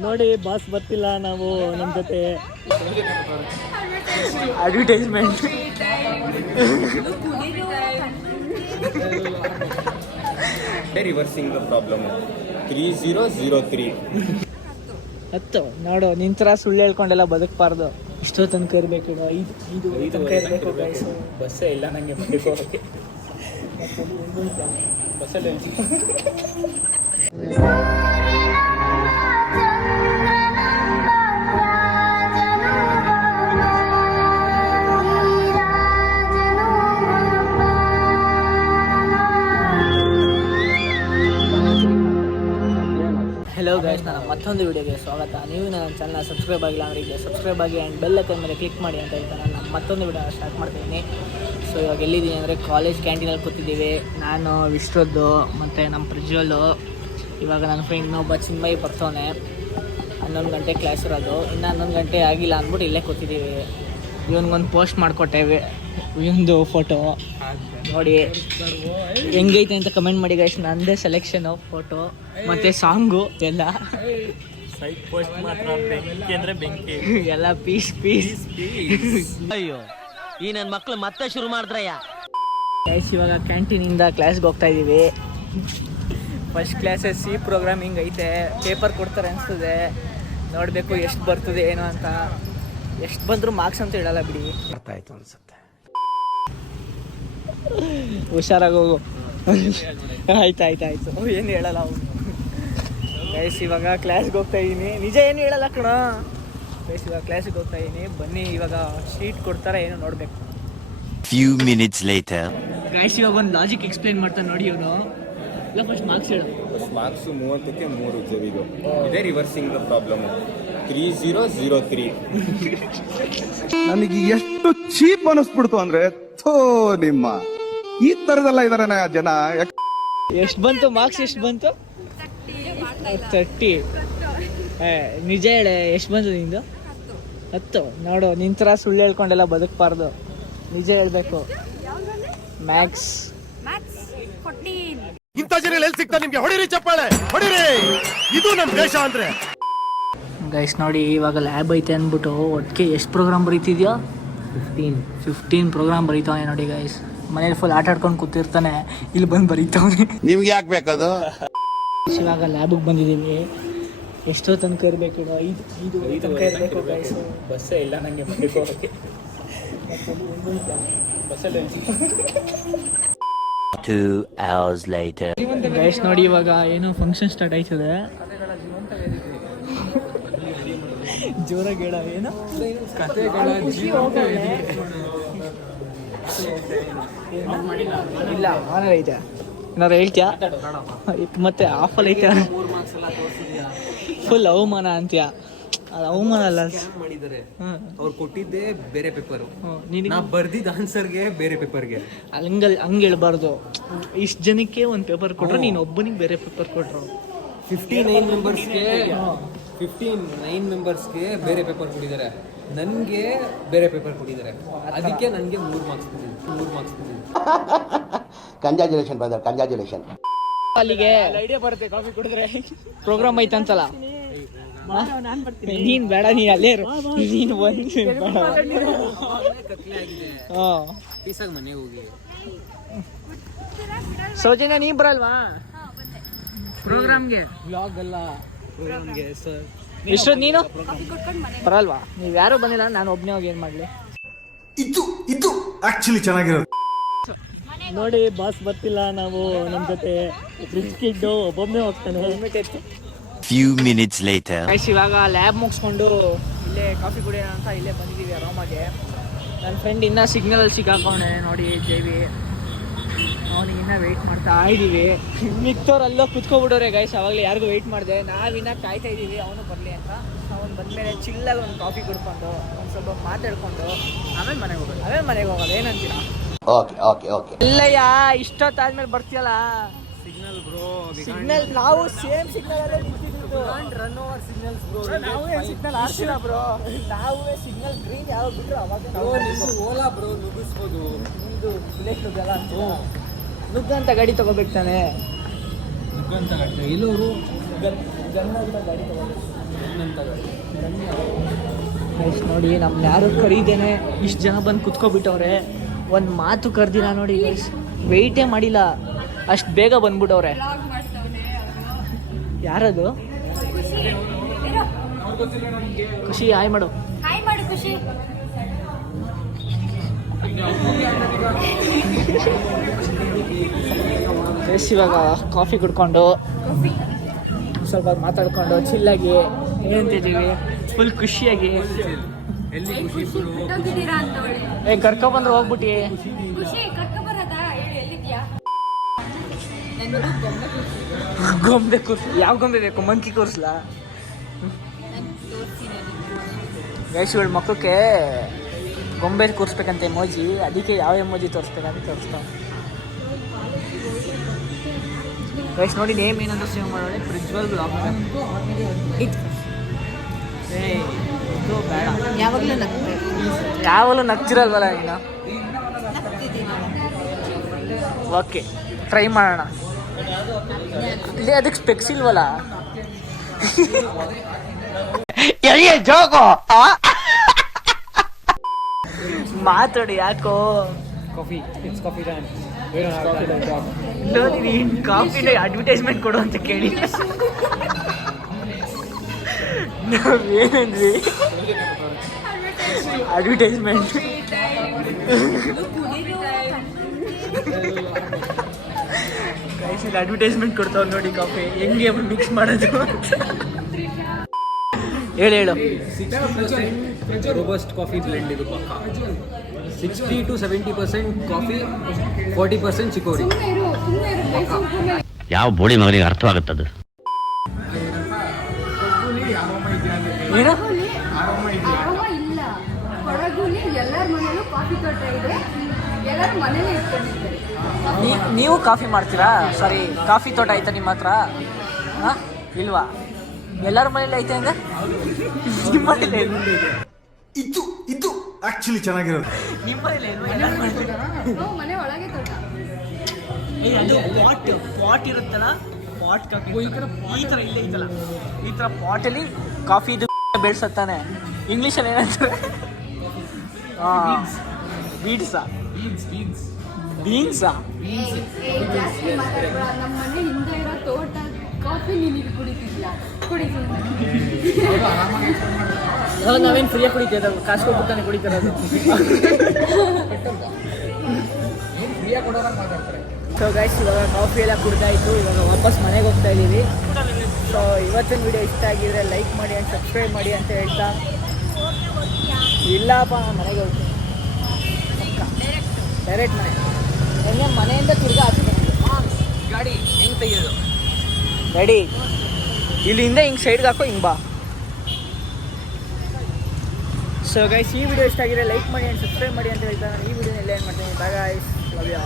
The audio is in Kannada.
ನೋಡಿ ಬಾಸ್ ಬರ್ತಿಲ್ಲ ನಾವು ನಮ್ಮ ಜೊತೆ. Advertisement reversing the problem three zero zero three ಹತ್ತು ನೋಡು ನಿನ್ ಥರ ಸುಳ್ಳು ಹೇಳ್ಕೊಂಡೆಲ್ಲ ಬದುಕಬಾರ್ದು. ಇಷ್ಟೋ ತನಕ ಇರ್ಬೇಕು ಇದು ಐದು ತನಕ ಇರಬೇಕು ಬಸ್ಸೇ ಇಲ್ಲ ನನಗೆ ಬಸ್ಸಲ್ಲಿ ಮತ್ತೊಂದು ವಿಡಿಯೋಗೆ ಸ್ವಾಗತ. ನೀವು ನನ್ನ ಚಾನಲ್ ಸಬ್ಸ್ಕ್ರೈಬ್ ಆಗಿಲ್ಲ ಅಂದ್ರೆ ಸಬ್ಸ್ಕ್ರೈಬ್ ಆಗಿ ಆ್ಯಂಡ್ ಬೆಲ್ ಐಕನ್ ಮೇಲೆ ಕ್ಲಿಕ್ ಮಾಡಿ ಅಂತ ಹೇಳ್ತಾರೆ. ನಾನು ಮತ್ತೊಂದು ವಿಡಿಯೋ ಸ್ಟಾರ್ಟ್ ಮಾಡ್ತಿದ್ದೀನಿ. ಸೊ ಇವಾಗ ಎಲ್ಲಿದ್ದೀನಿ ಅಂದರೆ ಕಾಲೇಜ್ ಕ್ಯಾಂಟೀನಲ್ಲಿ ಕೂತಿದ್ದೀವಿ. ನಾನು ವಿಶ್ವದ್ದು ಮತ್ತು ನಮ್ಮ ಪ್ರಜ್ವಲ್ಲು ಇವಾಗ ನನ್ನ ಫ್ರೆಂಡ್ ಒಬ್ಬ ಚಿನ್ಮಯಿ ಬರ್ತವನೆ. ಹನ್ನೊಂದು ಗಂಟೆ ಕ್ಲಾಸ್ ಇರೋದು. ಇನ್ನು ಹನ್ನೊಂದು ಗಂಟೆ ಆಗಿಲ್ಲ ಅಂದ್ಬಿಟ್ಟು ಇಲ್ಲೇ ಕೂತಿದ್ದೀವಿ. ಇವನಿಗೊಂದು ಪೋಸ್ಟ್ ಮಾಡಿಕೊಟ್ಟೆ. ಇವೊಂದು ಫೋಟೋ ನೋಡಿ. ಹೆಂಗೈತೆ ಅಂತ ಕಮೆಂಟ್ ಮಾಡಿ ಗೈಸ್ ನಂದೇ ಸೆಲೆಕ್ಷನು ಫೋಟೋ ಮತ್ತು ಸಾಂಗು ಎಲ್ಲ. ಸೈಕ್ ಪೋಸ್ಟ್ ಮಾತ್ರ ಬೆಂಕಿ ಅಂದ್ರೆ ಬೆಂಕಿ. ಎಲ್ಲ ಪೀಸ್ ಪೀಸ್. ಅಯ್ಯೋ ಈ ನನ್ನ ಮಕ್ಳು ಮತ್ತೆ ಶುರು ಮಾಡಿದ್ರಯ್ಯ. ಗೈಸ್ ಇವಾಗ ಕ್ಯಾಂಟೀನಿಂದ ಕ್ಲಾಸ್ಗೆ ಹೋಗ್ತಾ ಇದ್ದೀವಿ ಫಸ್ಟ್ ಕ್ಲಾಸಸ್ ಸಿ ಪ್ರೋಗ್ರಾಮಿಂಗ್ ಐತೆ. ಪೇಪರ್ ಕೊಡ್ತಾರೆ ಅನಿಸ್ತದೆ. ನೋಡಬೇಕು ಎಷ್ಟು ಬರ್ತದೆ ಏನು ಅಂತ. ಎಷ್ಟು ಬಂದರೂ ಮಾರ್ಕ್ಸ್ ಅಂತ ಹೇಳಲ್ಲ ಬಿಡಿ. ಗೊತ್ತಾಯ್ತು ಆಯ್ತು ಅನ್ಸುತ್ತೆ. ಹುಷಾರಾಗಿ ಹೋಗು. ಆಯ್ತು ಆಯ್ತು ಆಯ್ತು. ಏನು ಹೇಳಲ್ಲ ಅವನು ಗೈಸ್ ಇವಾಗ ಕ್ಲಾಸ್ಗೆ ಹೋಗ್ತಾ ಇದ್ದೀನಿ ನಿಜ ಏನು ಹೇಳಲ್ಲ ಕಣ. ಗೈಸ್ ಇವಾಗ ಕ್ಲಾಸಿಗೆ ಹೋಗ್ತಾ ಇದ್ದೀನಿ ಬನ್ನಿ ಇವಾಗ ಶೀಟ್ ಕೊಡ್ತಾರೆ ಏನು ನೋಡಬೇಕು. ಫ್ಯೂ ಮಿನಿಟ್ಸ್ ಲೇಟರ್ ಗೈಸ್ ಇವಾಗ ಒಂದು ಲಾಜಿಕ್ ಎಕ್ಸ್ಪ್ಲೈನ್ ಮಾಡ್ತಾನೆ ನೋಡಿ ಇವನು. ಇಲ್ಲ ಫಸ್ಟ್ ಮಾರ್ಕ್ಸ್ ಹೇಳು. ಮಾರ್ಕ್ಸು ಮೂವತ್ತಕ್ಕೆ ಮೂರು ಜವಿದು ಇದೇ. Reversing the problem three zero zero three ನನಗೆ ಎಷ್ಟು ಚೀಪ್ ಅನಿಸ್ಬಿಡ್ತು ಅಂದ್ರೆ ಥೋ ನಿಮ್ಮ ಈ ತರದೆಲ್ಲ ಇದಾರೆ ಜನ. ಯಾಕ್- ಎಷ್ಟು ಬಂತು ಮಾರ್ಕ್ಸ್ ಎಷ್ಟು ಬಂತು? ತರ್ಟಿ ಏ ನಿಜ ಹೇಳೆ ಎಷ್ಟು ಬಂತು ನಿಂದು? ಹತ್ತು. ನೋಡು ನಿನ್ ಥರ ಸುಳ್ಳು ಹೇಳ್ಕೊಂಡೆಲ್ಲ ಬದುಕಬಾರ್ದು. ನಿಜ ಹೇಳ್ಬೇಕು. ಮ್ಯಾಕ್ಸ್ ಇಂಥ ಜನ ಎಲ್ಲಿ ಸಿಗ್ತಾ ನಿಮಗೆ? ಹೊಡಿರಿ ಚಪ್ಪಾಳೆ ಹೊಡಿರಿ. ಇದು ನಮ್ಮ ದೇಶ ಅಂದ್ರೆ. ಗೈಸ್ ನೋಡಿ ಇವಾಗ ಲ್ಯಾಬ್ ಐತೆ ಅಂದ್ಬಿಟ್ಟು ಒಟ್ಟಿಗೆ ಎಷ್ಟು ಪ್ರೋಗ್ರಾಮ್ ಬರೀತಿದ್ಯಾ? ಫಿಫ್ಟೀನ್ ಫಿಫ್ಟೀನ್ ಪ್ರೋಗ್ರಾಮ್ ಬರೀತಾವೆ ನೋಡಿ ಗೈಸ್ ಮನೇಲಿ ಫುಲ್ ಆಟ ಆಡ್ಕೊಂಡು ಕೂತಿರ್ತಾನೆ. ಇಲ್ಲಿ ಬಂದು ಬರೀತಾವೆ ನಿಮ್ಗೆ ಯಾಕೆ ಬೇಕದು? ಇವಾಗ ಲ್ಯಾಬಿಗೆ ಬಂದಿದ್ದೀವಿ ಎಷ್ಟೋ ತನಕ ಇರಬೇಕು ಐದು ಐದು ಐದು ತನಕ ಇರಬೇಕು ಗೈಸ್ ಬಸ್ಸೇ ಇಲ್ಲ ನನಗೆ ಮನೆಗೆ ಹೋಗೋಕ್ಕೆ. ಬಸ್ಸಲ್ಲಿ Two hours later. ಗೈಸ್ ನೋಡಿ ಇವಾಗ ಏನೋ ಫಂಕ್ಷನ್ ಸ್ಟಾರ್ಟ್ ಆಯ್ತದೆ. ಜೋರಾಗಿ ಹೇಳ ಏನು ಇಲ್ಲ ಆನರ್ ಐತೆ ಏನಾರು ಹೇಳ್ತೀಯಾ? ಮತ್ತೆ ಆಫಲ್ ಐತೆ. ಫುಲ್ ಅವಮಾನ ಅಂತೀಯ? ಅದು ಅವಮಾನ ಅಲ್ಲ. ಮಾಡಿದ್ದಾರೆ. ಅವ್ರು ಕೊಟ್ಟಿದ್ದೇ ಬೇರೆ ಪೇಪರ್ ನಾ ಬರ್ದಿದ್ದ ಆನ್ಸರ್ಗೆ ಬೇರೆ ಪೇಪರ್ಗೆ ಹಂಗ ಹಂಗೆ ಹೇಳ್ಬಾರ್ದು. ಇಷ್ಟು ಜನಕ್ಕೆ ಒಂದು ಪೇಪರ್ ಕೊಟ್ರೆ ನೀನು ಒಬ್ಬನಿಗೆ ಬೇರೆ ಪೇಪರ್ ಕೊಟ್ರು. ಫಿಫ್ಟಿ ನೈನ್ ಮೆಂಬರ್ಸ್ಗೆ ಫಿಫ್ಟಿ ನೈನ್ ಮೆಂಬರ್ಸ್ಗೆ ಬೇರೆ ಪೇಪರ್ ಕೊಟ್ಟಿದ್ದಾರೆ. ನನಗೆ ಬೇರೆ ಪೇಪರ್ ಕೊಟ್ಟಿದ್ದಾರೆ. ಅದಕ್ಕೆ ನನಗೆ ಮೂರು ಮಾರ್ಕ್ಸ್ ಕೊಟ್ಟಿದ್ದೀನಿ. ಮೂರು ಮಾರ್ಕ್ಸ್ ಕೊಟ್ಟಿದ್ದೀನಿ. ಕಂಗ್ರ್ಯಾಚುಲೇಷನ್ ಬ್ರದರ್ ಕಂಗ್ರ್ಯಾಚುಲೇಷನ್ ಅಲ್ಲಿಗೆ ಐಡಿಯಾ ಬರುತ್ತೆ ಕಾಫಿ ಕುಡಿದ್ರೆ. ಪ್ರೋಗ್ರಾಮ್ ಐತಂತಲ್ಲ ನೀನ್ ಬೇಡ ನೀ ಅಲ್ಲೇ ಇರು. ನೀನ್ ಬಂದು ಬೇಡ. ಕತ್ಲೆ ಆಗಿದೆ ಹಾ. ಪೀಸಾಗ ಮನೆಗೆ ಹೋಗಿ. ಸೌಜನ್ಯ ನೀನ್ ಬರಲ್ವಾ? ಪ್ರೋಗ್ರಾಮ್ಗೆ ಬ್ಲಾಗ್ ಅಲ್ಲ. ಪ್ರೋಗ್ರಾಮ್ಗೆ ಸರ್ ಎಷ್ಟು ನೀನು? ಬರಲ್ವಾ ನೀವು ಯಾರು ಬಂದಿಲ್ಲ ನಾನು ಒಬ್ಬನೇ ಹೋಗಿ ಏನ್ ಮಾಡ್ಲಿ? ಇದು ಇದು ಆಕ್ಚುಲಿ ಚೆನ್ನಾಗಿರೋದು. ನೋಡಿ ಬಾಸ್ ಬರ್ತಿಲ್ಲ ನಾವು ನಮ್ಮ ಜೊತೆ. ಕಿಡ್ ಒಬ್ಬೊಬ್ಬನೇ ಹೋಗ್ತಾನೆ. ಹೆಲ್ಮೆಟ್ ಎತ್ತಿ minutes later. ಗೈಸ್ ಇವಾಗ ಲ್ಯಾಬ್ ಮುಗಿಸ್ಕೊಂಡು ಇಲ್ಲೇ ಕಾಫಿ ಕುಡಿಯೋಣ ಅಂತ ಇಲ್ಲೇ ಬಂದಿದ್ದೀವಿ ಆರಾಮಾಗೆ. ನನ್ನ ಫ್ರೆಂಡ್ ಇನ್ನೂ ಸಿಗ್ನಲಲ್ಲಿ ಸಿಗಾಕೊಂಡೆ ನೋಡಿ ಜೈವಿ ಇನ್ನೂ ವೆಯ್ಟ್ ಮಾಡ್ತಾ ಇದ್ದೀವಿ. ಮಿಕ್ತವ್ರು ಅಲ್ಲೋ ಕುತ್ಕೊಬಿಡೋರೆ ಗೈಸ್ ಅವಾಗಲೇ ಯಾರಿಗೂ ವೆಯ್ಟ್ ಮಾಡಿದೆ. ನಾವಿನ್ನ ಕಾಯ್ತಾ ಇದ್ದೀವಿ ಅವನು ಬರಲಿ ಅಂತ. ಅವನು ಬಂದಮೇಲೆ ಚಿಲ್ಲಾಗಿ ಒಂದು ಕಾಫಿ ಕುಡ್ಕೊಂಡು ಒಂದು ಸ್ವಲ್ಪ ಮಾತಾಡ್ಕೊಂಡು ಆಮೇಲೆ ಮನೆಗೆ ಹೋಗೋದು ಆಮೇಲೆ ಮನೆಗೆ ಹೋಗೋದು ಏನಂತೀರಾ? ಓಕೆ ಓಕೆ ಓಕೆ ಇಲ್ಲಯ್ಯ ಇಷ್ಟೊತ್ತಾದ್ಮೇಲೆ ಬರ್ತೀಯಲ್ಲ? ಸಿಗ್ನಲ್ ಬ್ರೋ ಸಿಗ್ನಲ್ ನಾವು ಸೇಮ್ ಸಿಗ್ನಲ್ ಅಲ್ಲೇ ನಿಂತಿದ್ದು. ರನ್ ಓವರ್ ಸಿಗ್ನಲ್ಸ್ ಬ್ರೋ ನಾವು ಸಿಗ್ನಲ್ ಹಾಕ್ಸಿಲ್ಲ ಬ್ರೋ ನಾವು ಸಿಗ್ನಲ್ ಗ್ರೀನ್ ಯಾವಾಗ ಬಿಟ್ರು ಅವಾಗ ಓಲಾ ಬ್ರೋ ನುಗ್ಗಿಸ್ಬೋದು. ನಿಮ್ದು ಬುಲೆಟ್ ನುಗ್ಗಲ್ಲ ಅಂತ ನುಗ್ಗಂತ ಗಾಡಿ ತಗೋಬೇಕು ತಾನೆ? ಗನ್ ಅಂತ ಗಾಡಿ ಅಂತ ಗೈಸ್ ನೋಡಿ ನಮ್ನ ಯಾರು ಕರೀದೇನೆ. ಇಷ್ಟು ಜನ ಬಂದು ಕುತ್ಕೊಬಿಟ್ಟವ್ರೆ. ಒಂದು ಮಾತು ಕರ್ದಿಲ್ಲ ನೋಡಿ ವೆಯ್ಟೇ ಮಾಡಿಲ್ಲ. ಅಷ್ಟು ಬೇಗ ಬಂದ್ಬಿಟ್ಟವ್ರೆ. ಯಾರದು? ಖುಷಿ ಹಾಯ್ ಮಾಡು. ಹಾಯ್ ಮಾಡು ಖುಷಿ. ಗೈಸ್ ಇವಾಗ ಕಾಫಿ ಕುಡ್ಕೊಂಡು ಸ್ವಲ್ಪ ಮಾತಾಡ್ಕೊಂಡು ಚಿಲ್ಲಾಗಿ ಏನಂತಿದ್ದೀವಿ ಫುಲ್ ಖುಷಿಯಾಗಿ. ಏ ಕರ್ಕೊಬಂದ್ರೆ ಹೋಗ್ಬಿಟ್ಟಿ. ಗೊಂಬೆ ಕೂರ್ಸ್ ಯಾವ ಗೊಂಬೆ ಬೇಕು? ಮಂಕಿ ಕೂರಿಸ್ಲಾ? ಗೈಸ್ ಮಕ್ಕಳಕ್ಕೆ ಮಕ್ಕಕ್ಕೆ ಗೊಂಬೆ ಕೂರಿಸ್ಬೇಕಂತ ಎಮೋಜಿ ಅದಕ್ಕೆ ಯಾವ ಎಮೋಜಿ ತೋರಿಸ್ಬೇಕಂತ ತೋರಿಸ್ತಾವ. ಗೈಸ್ ನೋಡಿ ನೇಮ್ ಏನಂತ ಸೇವ್ ಮಾಡೋಣ ಪ್ರಿಜ್ವಲ್ ಬ್ಲಾಗ್ ಇಟ್ ಇದು ಬೇಡ. ಯಾವಾಗಲೂ ನಗ್ತಾರೆ ಯಾವಾಗಲೂ ನಗ್ತಿರಲ್ವಲ್ಲ ನೀನು ಓಕೆ ಟ್ರೈ ಮಾಡೋಣ. ಇಲ್ಲಿ ಅದಕ್ಕೆ ಸ್ಪೆಕ್ಸ್ ಇಲ್ವಲ್ಲ? ಮಾತಾಡಿ ಯಾಕೋ? ಕಾಫಿ ಇಟ್ಸ್ ಕಾಫಿ ಟೈಮ್ ಕಾಫಿನ ಅಡ್ವರ್ಟೈಸ್ಮೆಂಟ್ ಕೊಡು ಅಂತ ಕೇಳಿ. ನಾವೇನಂದ್ರಿ ಅಡ್ವರ್ಟೈಸ್ಮೆಂಟ್ ಇಲ್ಲಿ ಅಡ್ವರ್ಟೈಸ್ಮೆಂಟ್ ಕೊಡ್ತಾವ್ ನೋಡಿ ಕಾಫಿ. ಹೆಂಗೆ ಮಿಕ್ಸ್ ಮಾಡೋದು. ಹೇಳು ಹೇಳು. ರೋಬಸ್ಟ್ ಕಾಫಿ ಬ್ಲೆಂಡ್ ಇದು sixty to seventy percent coffee forty percent chicory. ಯಾವ ಬೋಳಿ ಮಗನಿಗೆ ಅರ್ಥವಾಗುತ್ತದು ನೀವು ಕಾಫಿ ಮಾಡ್ತೀರಾ? ಸಾರಿ ಕಾಫಿ ತೋಟ ಐತೆ ನಿಮ್ಮ ಹತ್ರ. ಹಾಂ? ಇಲ್ವಾ? ಎಲ್ಲರ ಮನೇಲಿ ಐತೆ ಅಂದ್ರೆ ನಿಮ್ಮ ಮನೇಲಿ? ಇದು ಆಕ್ಚುಲಿ ಚೆನ್ನಾಗಿರೋದು. ಮನೆ ಒಳಗೆ ತೋಟ. ಅದು ಪಾಟ್ ಪಾಟ್ ಇರುತ್ತಲ್ಲ? ಪಾಟ್ ಕಾಫಿ ಈ ಥರ ಇಲ್ಲೇ ಐತಲ್ಲ ಈ ಥರ ಪಾಟಲ್ಲಿ ಕಾಫಿ ಇದು ಇಂಗ್ಲಿಷ್ ಇಂಗ್ಲೀಷಲ್ಲಿ ಏನಂತಾರೆ? ಬೀಡ್ಸಾ ಬೀನ್ಸ್ ಬೀನ್ಸ್ ಬೀನ್ಸ್ ನಮ್ಮ ಮನೆ ಹಿಂದೆ ಇರೋ ತೋಟ ಕಾಫಿ ಕುಡಿತಿದ್ಯಾ? ಕುಡಿತೀನಿ ನಾವೇನು ಫ್ರೀಯಾಗಿ ಕುಡಿತೀವಿ ಕಾಸು ಕೊಟ್ಬಿಡ್ತಾನೆ ಕುಡಿತಿರೋದು. ಸೊ ಗೈಸ್ ಇವಾಗ ಕಾಫಿ ಎಲ್ಲ ಕುಡ್ದಾಯಿತು ಇವಾಗ ವಾಪಸ್ ಮನೆಗೆ ಹೋಗ್ತಾ ಇದ್ದೀವಿ ಸೊ ಇವತ್ತಿನ ವಿಡಿಯೋ ಇಷ್ಟ ಆಗಿದ್ರೆ ಲೈಕ್ ಮಾಡಿ ಆ್ಯಂಡ್ ಸಬ್ಸ್ಕ್ರೈಬ್ ಮಾಡಿ ಅಂತ ಹೇಳ್ತಾ. ಇಲ್ಲಪ್ಪ ನಾನು ಮನೆಗೆ ಹೋಗ್ತೀನಿ ಡೈರೆಕ್ಟ್ ಮನೆ. ಹೆಂಗೆ ಮನೆಯಿಂದ ತಿರ್ಗಾ ಹಾಕ್ತೀನಿ ಗಾಡಿ ಹೆಂಗೆ ತೆಗಿಯೋದು? ರೆಡಿ ಇಲ್ಲಿಂದ ಹಿಂಗೆ ಸೈಡ್ಗೆ ಹಾಕೋ, ಹಿಂಗೆ ಬಾ. ಸೊ ಗೈಸ್ ಈ ವಿಡಿಯೋ ಇಷ್ಟ ಆಗಿದ್ರೆ ಲೈಕ್ ಮಾಡಿ ಆ್ಯಂಡ್ ಸಬ್ಸ್ಕ್ರೈಬ್ ಮಾಡಿ ಅಂತ ಹೇಳ್ತಾ ನಾನು ಈ ವಿಡಿಯೋನ ಎಲ್ಲ ಏನು ಮಾಡ್ತೀನಿ. Bye love you